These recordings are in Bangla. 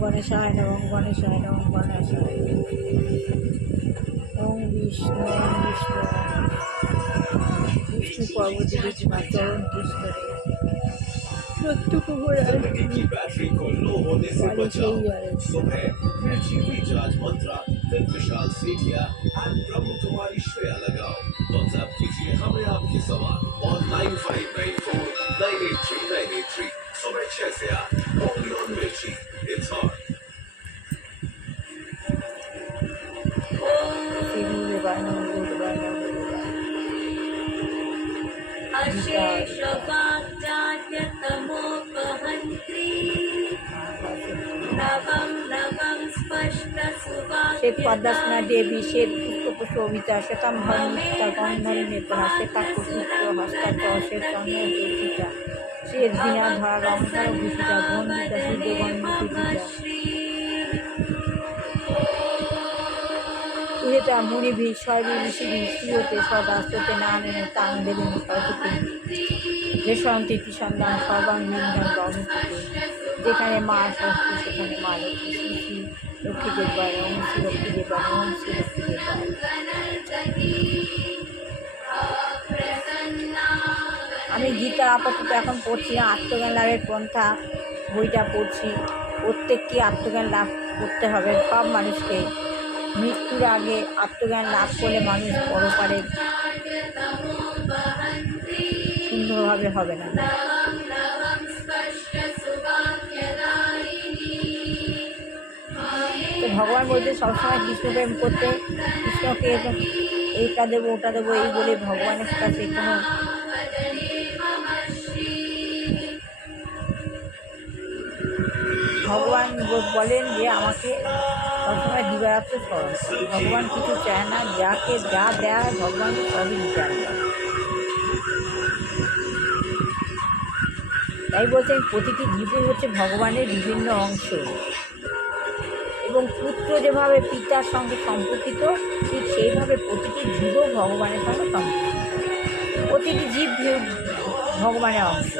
গণেশায় নমঃ গণেশায় নমঃ গণেশায় ওম বিষ্ণু বিষ্ণু পার্বতী বিষ্ণু চরণ তীর্থরে जिंदगी की बैटरी को लो होने से बचाओ सुबह एनर्जी रिचार्ज मंत्रा फिर विशाल सेठिया एंड ब्रह्म कुमारी श्रेया लगाओ व्हाट्सएप कीजिए हमें आपके सवाल और 9594983983 सुबह 6 से 8 ओनली ऑन मिर्ची इट्स हॉट श्वेत पद्मासना देवी श्वेत पुष्पशोभिता श्वेतां भरनिता गंधर्व नेत्रा श्वेताकुपुत्र हस्ताच श्वेत चंद्रज्योतिता श्वेत बीणाधरा रंधर भूषिता वंदिता सिद्धगंधिता उहेता मुनिभिः शैवी ऋषिभिः श्रूयते सदा स्तोते नानेन तां देवीं सरस्वती যেসন্তি সন্তান সর্বাঙ্গীন গণপতি যেখানে মা ষষ্ঠী সেখানে মা লক্ষ্মী শ্রী শ্রী লক্ষ্মী দেববার ওম শ্রী লক্ষ্মী দেববার ওম শ্রী লক্ষ্মী দেববার। আমি গীতা আপাতত এখন পড়ছি না, আত্মজ্ঞান লাভের পন্থা বইটা পড়ছি। প্রত্যেককে আত্মজ্ঞান লাভ করতে হবে, সব মানুষকে। মৃত্যুর আগে আত্মজ্ঞান লাভ করলে মানুষ পরপারে সুন্দরভাবে হবে না। তো ভগবান বলতে সবসময় কৃষ্ণপ্রেম করতে, কৃষ্ণকে এইটা দেবো ওটা দেবো এই বলে ভগবানের কাছে কোনো ভগবান বলেন যে আমাকে সবসময় দিবারাত্র স্মরণ। ভগবান কিছু চায় না, যাকে যা দেয় ভগবান সবই বিচার করে। তাই বলছেন প্রতিটি জীবই হচ্ছে ভগবানের বিভিন্ন অংশ, এবং পুত্র যেভাবে পিতার সঙ্গে সম্পর্কিত ঠিক সেইভাবে প্রতিটি জীবও ভগবানের সঙ্গে সম্পর্কিত। প্রতিটি জীব ভগবানের অংশ।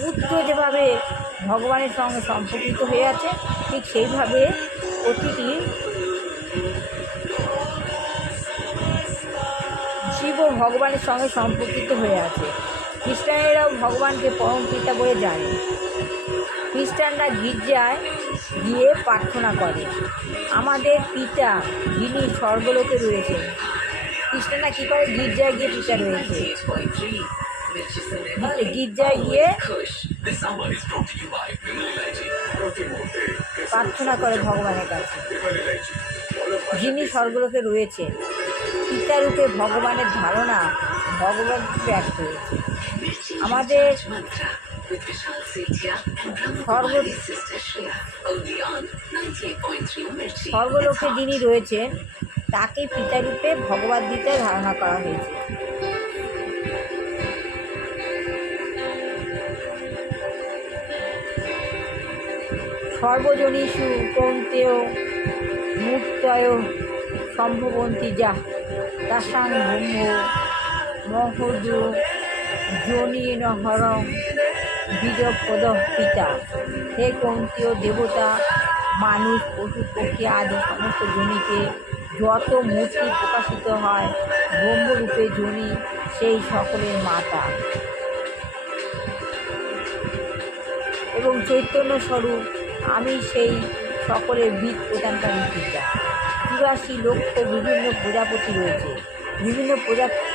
পুত্র যেভাবে ভগবানের সঙ্গে সম্পর্কিত হয়ে আছে ঠিক সেইভাবে প্রতিটি জীবও ভগবানের সঙ্গে সম্পর্কিত হয়ে আছে। খ্রিস্টানেরাও ভগবানকে পরম পিতা বলে জানে। খ্রিস্টানরা গির্জায় গিয়ে প্রার্থনা করে, আমাদের পিতা যিনি স্বর্গলোকে রয়েছেন। খ্রিস্টানরা কী করে? গির্জায় গিয়ে পিতা রয়েছে, গির্জায় গিয়ে প্রার্থনা করে ভগবানের কাছে, যিনি স্বর্গলোকে রয়েছেন। পিতারূপে ভগবানের ধারণা ভগবান ব্যক্ত হয়েছে। আমাদের স্বর্গলোকে যিনি রয়েছেন তাকে পিতারূপে ভগবদ্গীতায় ধারণা করা হয়েছে। সর্বজনীষু কৌন্তেয় মুক্তয় সম্ভবন্তি যা তাসাং ব্রহ্ম মহোদ যোনিন হরং বীজপদ পিতা। হে কৌন্তীয় দেবতা, মানুষ পশু পক্ষী আদি সমস্ত যোনিতে যত মূর্তি প্রকাশিত হয় ব্রহ্মরূপে যোনি সেই সকলের মাতা এবং চৈতন্য স্বরূপ আমি সেই সকলের বীজ প্রদানকারী পিতা। 84 লক্ষ বিভিন্ন প্রজাপতি রয়েছে,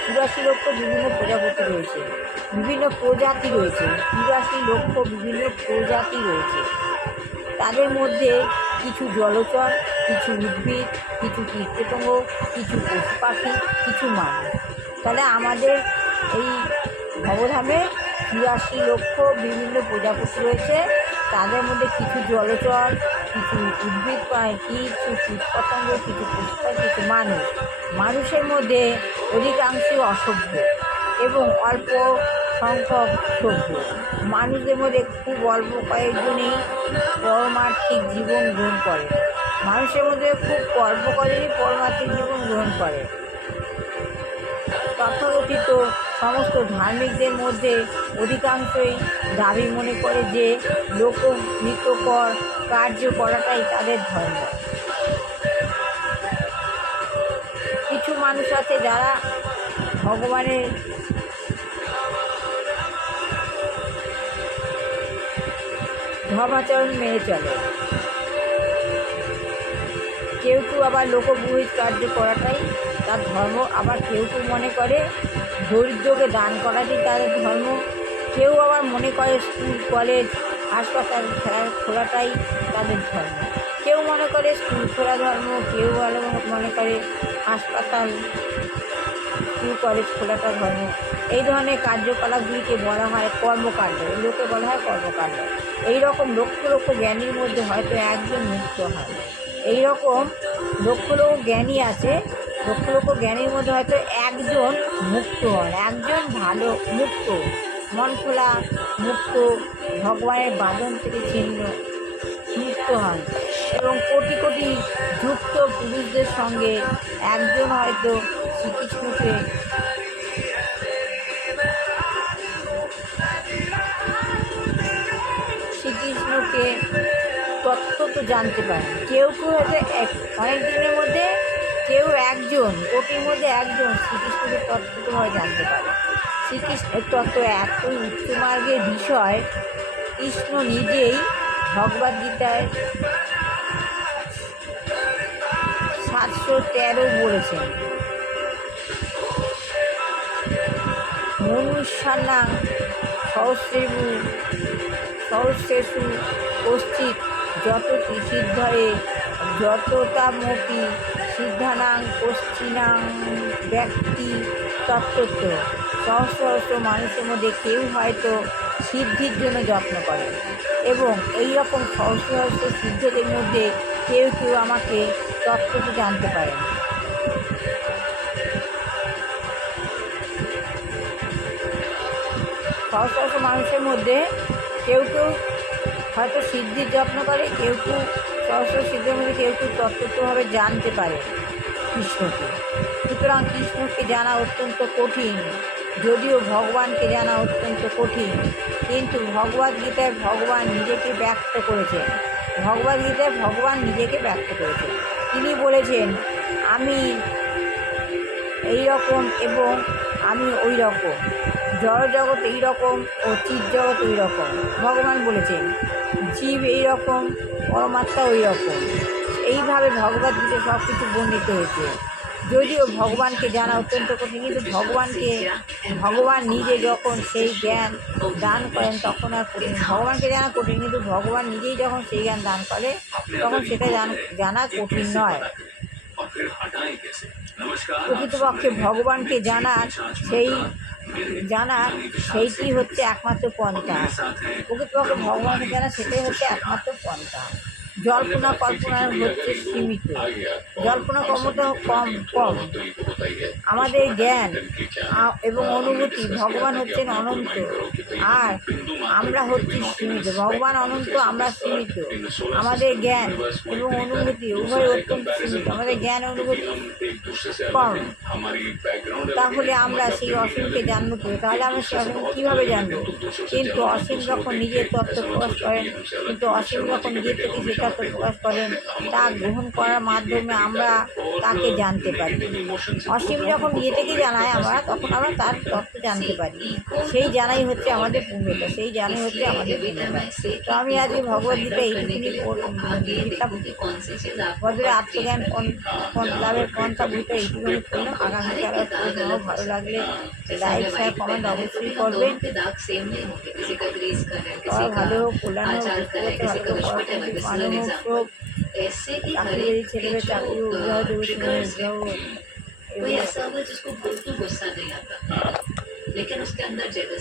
84 লক্ষ বিভিন্ন প্রজাপতি রয়েছে, বিভিন্ন প্রজাতি রয়েছে, 84 লক্ষ বিভিন্ন প্রজাতি রয়েছে। তাদের মধ্যে কিছু জলচর, কিছু উদ্ভিদ, কিছু কীটপতঙ্গ, কিছু পশু পাখি, কিছু মানুষ। তাহলে আমাদের এই ভবধামে 84 লক্ষ বিভিন্ন প্রজাপতি রয়েছে। তাদের মধ্যে কিছু জলচর, কিছু উদ্ভিদ, কিছু কীটপতঙ্গ, কিছু পশু পাখি, কিছু মানুষ। মানুষের মধ্যে অধিকাংশই অসভ্য এবং অল্প সংখ্যক সভ্য। মানুষদের মধ্যে খুব অল্প কয়েকজনই পরমার্থিক জীবন গ্রহণ করে। মানুষের মধ্যে খুব অল্প কদিনই পরমাত্মিক জীবন গ্রহণ করে। তথাকথিত সমস্ত ধার্মিকদের মধ্যে অধিকাংশই দাবি মনে করে যে লোকহিতকর কার্য করাটাই তাদের ধর্ম। কিছু মানুষ আছে যারা ভগবানের ধর্মাচরণ মেনে চলে, কেউ কেউ আবার লোকবিহিত কার্য করাটাই তার ধর্ম, আবার কেউ কেউ মনে করে দরিদ্রকে দান করাটাই তাদের ধর্ম, কেউ আবার মনে করে স্কুল কলেজ হাসপাতাল খোলাটাই তাদের ধর্ম, কেউ মনে করে স্কুল খোলা ধর্ম, কেউ মনে করে হাসপাতাল স্কুল কলেজ খোলাটা ধর্ম। এই ধরনের কার্যকলাপগুলিকে বলা হয় কর্মকাণ্ড, লোকে বলা হয় কর্মকাণ্ড। এইরকম লক্ষ লক্ষ জ্ঞানীর মধ্যে হয়তো একজন মুক্ত হয়। এইরকম লক্ষ লক্ষ জ্ঞানী আছে, লক্ষ লক্ষ জ্ঞানীর মধ্যে হয়তো একজন মুক্ত হন, একজন ভালো মুক্ত, মন খোলা মুক্ত, ভগবানের বাঁধন থেকে ছিন্ন মুক্ত হন। এবং কোটি কোটি যুক্ত পুরুষদের সঙ্গে একজন হয়তো শ্রীকৃষ্ণকে তত্ত্ব তো জানতে পারেন। কেউ কেউ হয়তো অনেক দিনের মধ্যে কেউ একজন, কোটির মধ্যে একজন শ্রীকৃষ্ণকে তত্ত্বভাবে জানতে পারে। শ্রীকৃষ্ণের তত্ত্ব এতই উচ্চমার্গের বিষয়, কৃষ্ণ নিজেই ভগবদ্গীতায় 713 বলেছেন, মনুষ্যানাং সহস্রেষু কশ্চিৎ যততি সিদ্ধয়ে যততামপি সিদ্ধানাং কশ্চিনাং ব্যক্তি তত্ত্বত। সহস্র সহস্র মানুষের মধ্যে কেউ হয়তো সিদ্ধির জন্য যত্ন করে, এবং এই রকম সহস্র সহস্র সিদ্ধদের মধ্যে কেউ কেউ আমাকে তত্ত্বটি জানতে পারেন। সহস্র সহস্র মানুষের মধ্যে কেউ কেউ হয়তো সিদ্ধির যত্ন করে, কেউ কেউ সহস্র সিদ্ধের মধ্যে কেউ কেউ তত্ত্বভাবে জানতে পারে কৃষ্ণকে। সুতরাং কৃষ্ণকে জানা অত্যন্ত কঠিন, যদিও ভগবানকে জানা অত্যন্ত কঠিন, কিন্তু ভগবদ্গীতায় ভগবান নিজেকে ব্যক্ত করেছেন। ভগবদ্গীতায় ভগবান নিজেকে ব্যক্ত করেছেন। তিনি বলেছেন, আমি এই রকম এবং আমি ওই রকম, জড়জগৎ এই রকম ও চিৎজগৎ ওই রকম। ভগবান বলেছেন জীব এই রকম, পরমাত্মা ওই রকম। এইভাবে ভগবদ্গীতায় সব কিছু বর্ণিত হয়েছে। যদিও ভগবানকে জানা অত্যন্ত কঠিন, কিন্তু ভগবান নিজে যখন সেই জ্ঞান দান করেন তখন আর কঠিন। ভগবানকে জানা কঠিন, কিন্তু ভগবান নিজেই যখন সেই জ্ঞান দান করে তখন সেটা জানা কঠিন নয়। প্রকৃতপক্ষে ভগবানকে সেইটি হচ্ছে একমাত্র পন্থা। প্রকৃতপক্ষে ভগবানকে জানা সেটাই হচ্ছে একমাত্র পন্থা। জল্পনা কল্পনা হচ্ছে সীমিত, জল্পনা কর্মটা কম। আমাদের জ্ঞান এবং অনুভূতি, ভগবান হচ্ছেন অনন্ত আর আমরা হচ্ছি সীমিত। ভগবান অনন্ত, আমরা সীমিত। আমাদের জ্ঞান এবং অনুভূতি উভয় অত্যন্ত সীমিত। আমাদের জ্ঞান অনুভূতি কম, তাহলে আমরা সেই অসীমকে জানবো কী? তাহলে আমরা সেই অসীম কীভাবে জানবো? কিন্তু অসীম যখন নিজের তত্ত্ব প্রকাশ করেন, নিজের থেকে যে তত্ত্ব প্রকাশ করেন তা গ্রহণ করার মাধ্যমে আমরা তাকে জানতে পারি। অসীম যখন নিজে থেকে জানায় তখন আমরা তার তত্ত্ব জানতে পারি। সেই জানাই হচ্ছে আমাদের পূর্ণতা, সেই জানাই হচ্ছে আমাদের পূর্ণতা। তো আমি আজকে ভগবদ্গীতা এইটুকুনি বদলে আত্মজ্ঞান লাভের পন্থা বইটা এইটুকুনি পড়লাম। আগামীকাল ভালো লাগলে লাইক শেয়ার কমেন্ট অবশ্যই করবেন। ভালো হোক, কল্যাণ হোক, চাকরি ছেলেমেয়ে চাকরি উদ্যোগ कोई ऐसा होगा जिसको बिल्कुल गुस्सा नहीं आता, लेकिन उसके अंदर जेलसी